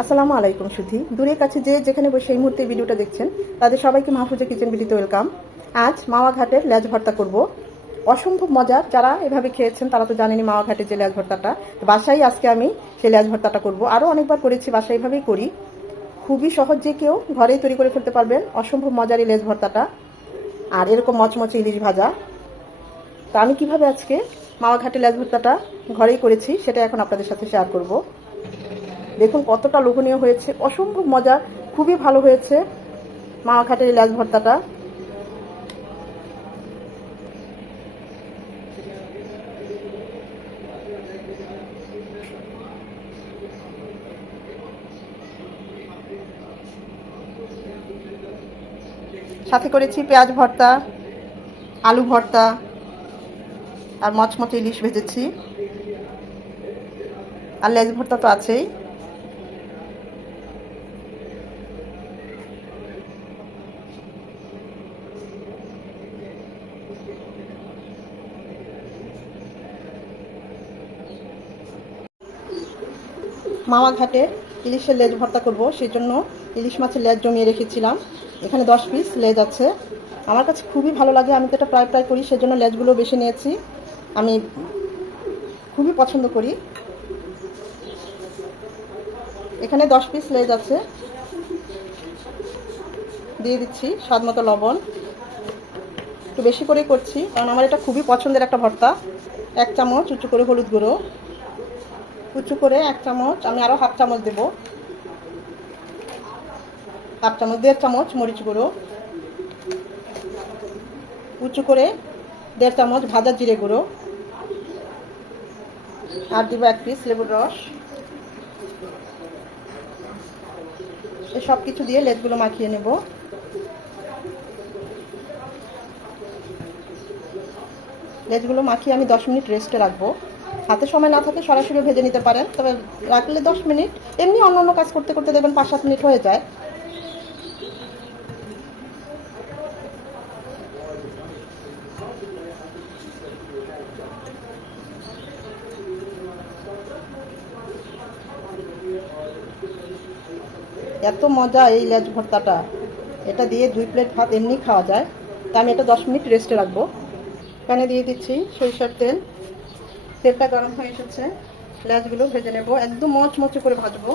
আসসালামু আলাইকুম সুধি। দূরের কাছে যে যেখানে বসে এই মুহূর্তে ভিডিওটা দেখছেন তাদের সবাইকে মাহফুজা কিচেন ভিডিওতে ওয়েলকাম। আজ মাওয়া ঘাটের লেজ ভর্তা করব। অসম্ভব মজার, যারা এভাবে খেয়েছেন তারা তো জানেনই মাওয়া ঘাটের যে লেজ ভর্তাটা। বাসায় আজকে আমি সেই লেজ ভর্তাটা করব। আরও অনেকবার করেছি, বাসায় এভাবেই করি। খুবই সহজ, যে কেউ ঘরেই তৈরি করে ফেলতে পারবেন অসম্ভব মজার এই লেজ ভর্তাটা। আর এরকম মচমচে ইলিশ ভাজা। তা আমি কিভাবে আজকে মাওয়া ঘাটের লেজ ভর্তাটা ঘরেই করেছি সেটা এখন আপনাদের সাথে শেয়ার করব। দেখুন কতটা লোভনীয় হয়েছে, অসম্ভব মজা, খুবই ভালো হয়েছে মাওয়া ঘাটের লেজ ভর্তাটা। সাথে করেছি পেঁয়াজ ভর্তা, আলু ভর্তা আর মচমচে ইলিশ ভেজেছি, আর লেজ ভর্তা তো আছেই। মাওয়া ঘাটে ইলিশের লেজ ভর্তা করব, সেই জন্য ইলিশ মাছের লেজ জমিয়ে রেখেছিলাম। এখানে 10 পিস লেজ আছে। আমার কাছে খুবই ভালো লাগে, আমি তো এটা প্রায় প্রায় করি, সেজন্য লেজগুলো বেশি নিয়েছি। আমি খুবই পছন্দ করি। এখানে 10 পিস লেজ আছে। দিয়ে দিচ্ছি স্বাদ মতো লবণ। একটু বেশি করেই করছি কারণ আমার এটা খুবই পছন্দের একটা ভর্তা। 1 চামচ উঁচু করে হলুদ গুঁড়ো, উঁচু করে 1 চামচ, আমি আরও হাফ চামচ দেবো, হাফ চামচ, 1.5 চামচ মরিচ গুঁড়ো, উঁচু করে 1.5 চামচ ভাজা জিরে গুঁড়ো, আর দিব 1 পিস লেবুর রস। এই সব কিছু দিয়ে লেজগুলো মাখিয়ে নেব। লেজগুলো মাখিয়ে আমি 10 মিনিট রেস্টে রাখবো। হাতে সময় না থাকলে সরাসরি ভেজে নিতে পারেন, তবে রাখলে 10 মিনিট। এমনি অন্য অন্য কাজ করতে করতে দেখবেন 5-7 মিনিট হয়ে যায়। এত মজা এই লেজ ভর্তাটা, এটা দিয়ে 2 প্লেট ভাত এমনি খাওয়া যায়। তা আমি এটা 10 মিনিট রেস্টে রাখবো। প্যানে দিয়ে দিচ্ছি সরিষার তেল। তেলটা গরম হয়ে এসেছে, লেজগুলো ভেজে নেব, একদম মচমচে করে ভাজবো।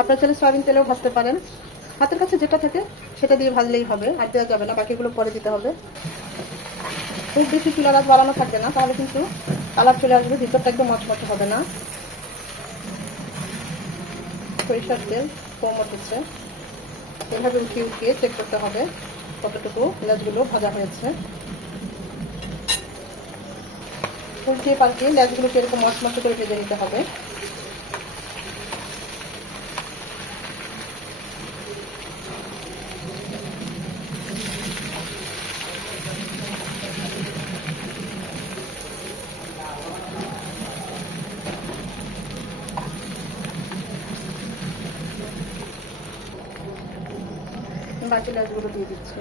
আপনার চাইলে সয়াবিন তেলেও ভাজতে পারেন, হাতের কাছে যেটা থাকে সেটা দিয়ে ভাজলেই হবে, আর দেওয়া যাবে না, বাকিগুলো পরে দিতে হবে। খুব বেশি চুলার আঁচ বাড়ানো থাকবে না, তাহলে কিন্তু কালার চলে আসবে, ভিতরটা একদম মচমচে হবে না। সরিষার তেল কম উঠেছে, এভাবে উঠিয়ে উঠিয়ে চেক করতে হবে কতটুকু লেজগুলো ভাজা হয়েছে। উল্টিয়ে পাল্টিয়ে লেজগুলোকে এরকম মচমচে করে ভেজে নিতে হবে। বাকি লেজগুলো দিয়ে দিচ্ছি।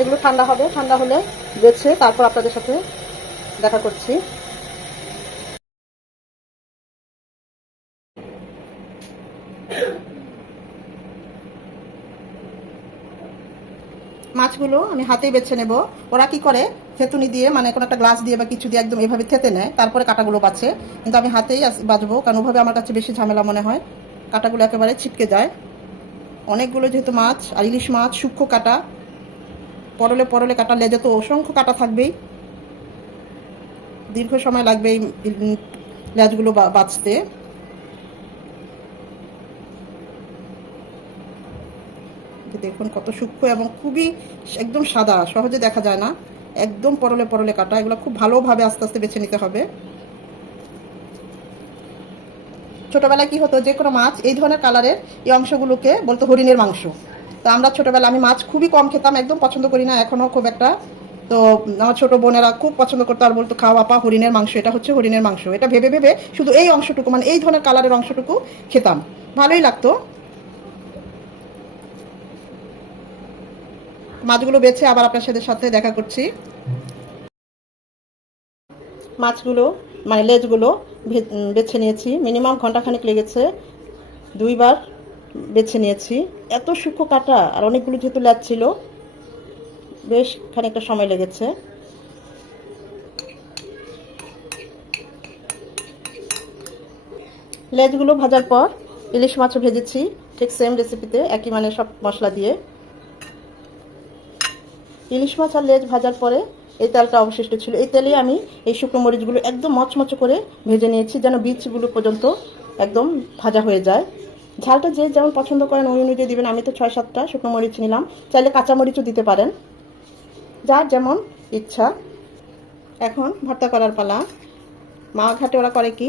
এগুলো ঠান্ডা হবে, ঠান্ডা হলে বেছে তারপর আপনাদের সাথে দেখা করছি। মাছগুলো আমি হাতেই বেছে নেব। ওরা কি করে, থেতুনি দিয়ে, মানে কোনো একটা গ্লাস দিয়ে বা কিছু দিয়ে একদম এভাবে থেতে নেয়, তারপরে কাঁটাগুলো বাছে। কিন্তু আমি হাতেই বাছবো, কারণ ওভাবে আমার কাছে বেশি ঝামেলা মনে হয়, কাঁটাগুলো একেবারে ছিটকে যায়। অনেকগুলো যেহেতু মাছ, আর ইলিশ মাছ সূক্ষ্ম কাঁটা, পরলে পরলে কাটা, লেজে তো অসংখ্য কাটা থাকবেই, দীর্ঘ সময় লাগবে এই লেজগুলো বাছতে। দেখুন কত সূক্ষ্ম এবং খুবই একদম সাদা, সহজে দেখা যায় না। একদম পরলে পরলে কাটা, এগুলো খুব ভালোভাবে আস্তে আস্তে বেছে নিতে হবে। ছোটবেলায় কি হতো, যে কোনো মাছ এই ধরনের কালারের এই অংশগুলোকে বলতো হরিণের মাংস। তো আমরা ছোটবেলায়, আমি মাছ খুবই কম খেতাম, একদম পছন্দ করি না এখনও খুব একটা। তো আমার ছোট বোনেরা খুব পছন্দ করতো আর বলতো, খাও আপা হরিণের মাংস, এটা হচ্ছে হরিণের মাংস। এটা ভেবে ভেবে শুধু এই অংশটুকু, মানে এই ধরনের কালারের অংশটুকু খেতাম, ভালোই লাগতো। মাছগুলো বেছে আবার আপনার সাথে দেখা করছি। মাছগুলো মানে লেজগুলো বেছে নিয়েছি, মিনিমাম ঘন্টাখানেক লেগেছে, 2বার বেছে নিয়েছি। এত সূক্ষ্ম কাটা আর অনেকগুলো যেহেতু লেজ ছিল, বেশ খানিকটা সময় লেগেছে। লেজগুলো ভাজার পর ইলিশ মাছও ভেজেছি, ঠিক সেম রেসিপিতে, একই মানে সব মশলা দিয়ে। ইলিশ মাছ আর লেজ ভাজার পরে এই তেলটা অবশিষ্ট ছিল, এই তেলে আমি এই শুকনো মরিচগুলো একদম মচমচ করে ভেজে নিয়েছি, যেন বীজগুলো পর্যন্ত একদম ভাজা হয়ে যায়। ঝালটা যে যেমন পছন্দ করেন ওই অনুযায়ী দিবেন। আমি তো 6-7টা শুকনো মরিচ নিলাম, চাইলে কাঁচা মরিচও দিতে পারেন, যার যেমন ইচ্ছা। এখন ভর্তা করার পালা। মাওয়া ঘাটে ওরা করে কি,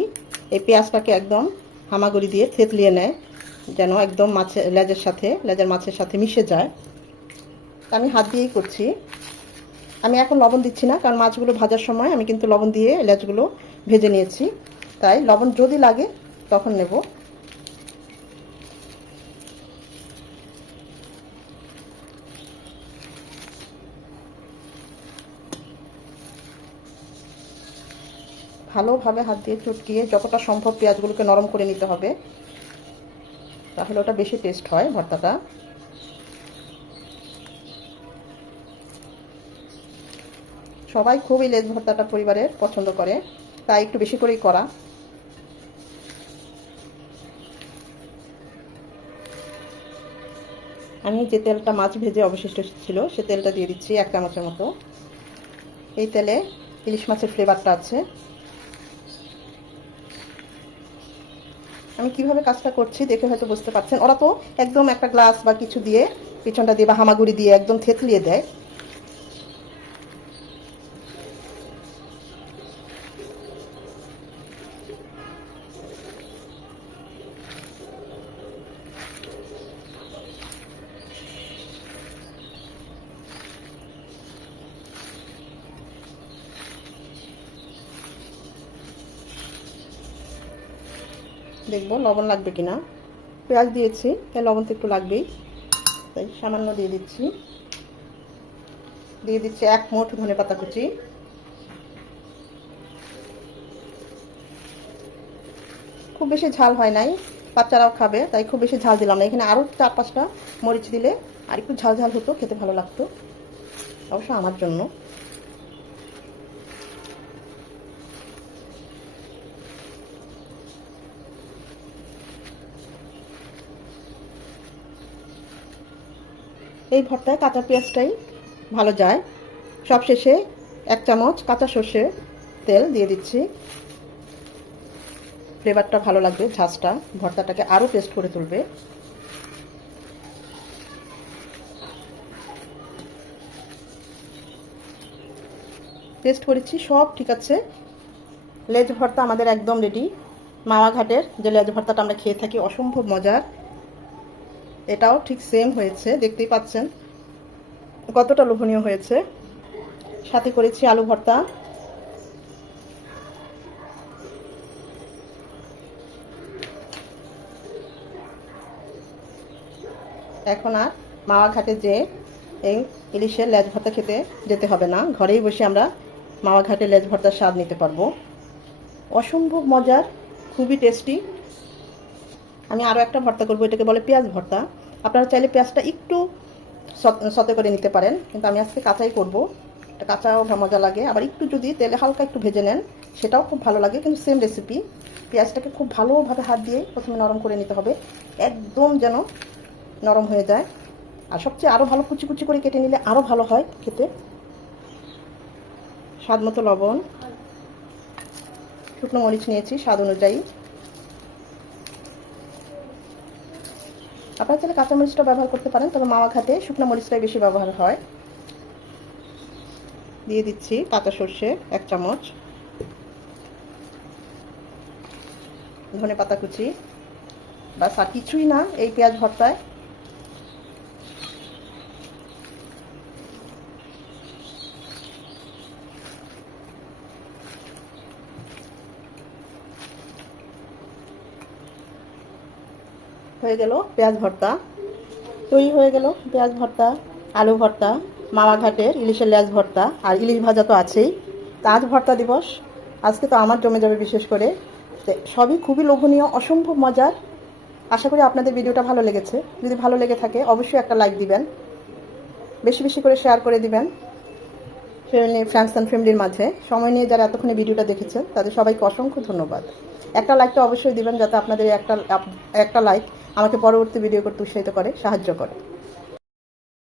এই পেঁয়াজটাকে একদম হামাগুড়ি দিয়ে থেতলিয়ে নেয়, যেন একদম মাছের লেজের মাছের সাথে মিশে যায়। আমি হাত দিয়েই করছি। আমি এখন লবণ দিচ্ছি না, কারণ মাছগুলো ভাজার সময় আমি কিন্তু লবণ দিয়ে লেজগুলো ভেজে নিয়েছি, তাই লবণ যদি লাগে তখন নেব। ভালোভাবে হাত দিয়ে চটকিয়ে যতটা সম্ভব পেঁয়াজগুলোকে নরম করে নিতে হবে, তাহলে ওটা বেশি টেস্ট হয় ভর্তাটা। সবাই খুব এই লেজ ভর্তাটা পরিবারের পছন্দ করে, তাই একটু বেশি করেই করা। আমি যে তেলটা মাছ ভেজে অবশিষ্ট ছিল সে তেলটা দিয়ে দিচ্ছি 1 চামচের মতো। এই তেলে ইলিশ মাছের ফ্লেভারটা আছে। আমি কিভাবে কাজটা করছি দেখে হয়তো বুঝতে পারছেন, ওরা তো একদম একটা গ্লাস বা কিছু দিয়ে পিছনটা দিয়ে বা হামাগুড়ি দিয়ে একদম থেতলিয়ে দেয়। দেখবো লবণ লাগবে কিনা। পেঁয়াজ দিয়েছি, তাই লবণ তো একটু লাগবেই, তাই সামান্য দিয়ে দিচ্ছি। 1 মুঠ ধনেপাতা কুচি। খুব বেশি ঝাল হয় নাই, বাচ্চারাও খাবে, তাই খুব বেশি ঝাল দিলাম না। এখানে আরও 4-5টা মরিচ দিলে আর একটু ঝাল ঝাল হতো, খেতে ভালো লাগতো, অবশ্য আমার জন্য। এই ভর্তায় কাঁচা পেঁয়াজটাই ভালো যায়। সবশেষে 1 চামচ কাঁচা সর্ষে তেল দিয়ে দিচ্ছি, ফ্লেভারটা ভালো লাগবে, ঝাঁজটা ভর্তাটাকে আরও টেস্ট করে তুলবে। টেস্ট করেছি, সব ঠিক আছে। লেজ ভর্তা আমাদের একদম রেডি। মাওয়া ঘাটের যে লেজ ভর্তাটা আমরা খেয়ে থাকি, অসম্ভব মজার, এটাও ঠিক সেম হয়েছে, দেখতেই পাচ্ছেন কতটা লোভনীয় হয়েছে। সাথে করেছি আলু ভর্তা। এখন আর মাওয়া ঘাটে যে এই ইলিশের লেজ ভর্তা খেতে যেতে হবে না, ঘরেই বসে আমরা মাওয়া ঘাটের লেজ ভর্তার স্বাদ নিতে পারবো। অসম্ভব মজার, খুবই টেস্টি। আমি আরও একটা ভর্তা করবো, এটাকে বলে পেঁয়াজ ভর্তা। আপনারা চাইলে পেঁয়াজটা একটু সতে করে নিতে পারেন, কিন্তু আমি আজকে কাঁচাই করব। এটা কাঁচাও মজা লাগে, আবার একটু যদি তেলে হালকা একটু ভেজে নেন সেটাও খুব ভালো লাগে, কিন্তু সেম রেসিপি। পেঁয়াজটাকে খুব ভালোভাবে হাত দিয়ে প্রথমে নরম করে নিতে হবে, একদম যেন নরম হয়ে যায়। আর সবচেয়ে আরও ভালো কুচি কুচি করে কেটে নিলে আরও ভালো হয় খেতে। স্বাদ মতো লবণ, শুকনো মরিচ নিয়েছি স্বাদ অনুযায়ী। আপনারা চাইলে কাঁচা মরিচটা ব্যবহার করতে পারেন, তবে মাওয়া ঘাটে শুকনো মরিচটাই বেশি ব্যবহার হয়। দিয়ে দিচ্ছি কাঁচা সর্ষে 1 চামচ, ধনে পাতা কুচি, বাস আর কিছুই না এই পেঁয়াজ ভর্তায়। হয়ে গেল পেঁয়াজ ভর্তা, তৈরি হয়ে গেল পেঁয়াজ ভর্তা, আলু ভর্তা, মাওয়া ঘাটের ইলিশের লেজ ভর্তা, আর ইলিশ ভাজা তো আছেই। তা আজ ভর্তা দিবস, আজকে তো আমার জমে যাবে বিশেষ করে। সবই খুবই লোভনীয়, অসম্ভব মজার। আশা করি আপনাদের ভিডিওটা ভালো লেগেছে। যদি ভালো লেগে থাকে অবশ্যই একটা লাইক দিবেন, বেশি বেশি করে শেয়ার করে দিবেন ফ্রেন্ডস অ্যান্ড ফ্যামিলির মাঝে। সময় নিয়ে যারা এতক্ষণে ভিডিওটা দেখেছেন তাদের সবাইকে অসংখ্য ধন্যবাদ। একটা লাইকটা অবশ্যই দিবেন, যাতে আপনাদের একটা লাইক আমাকে পরবর্তী ভিডিও করতে উৎসাহিত করে, সাহায্য করে।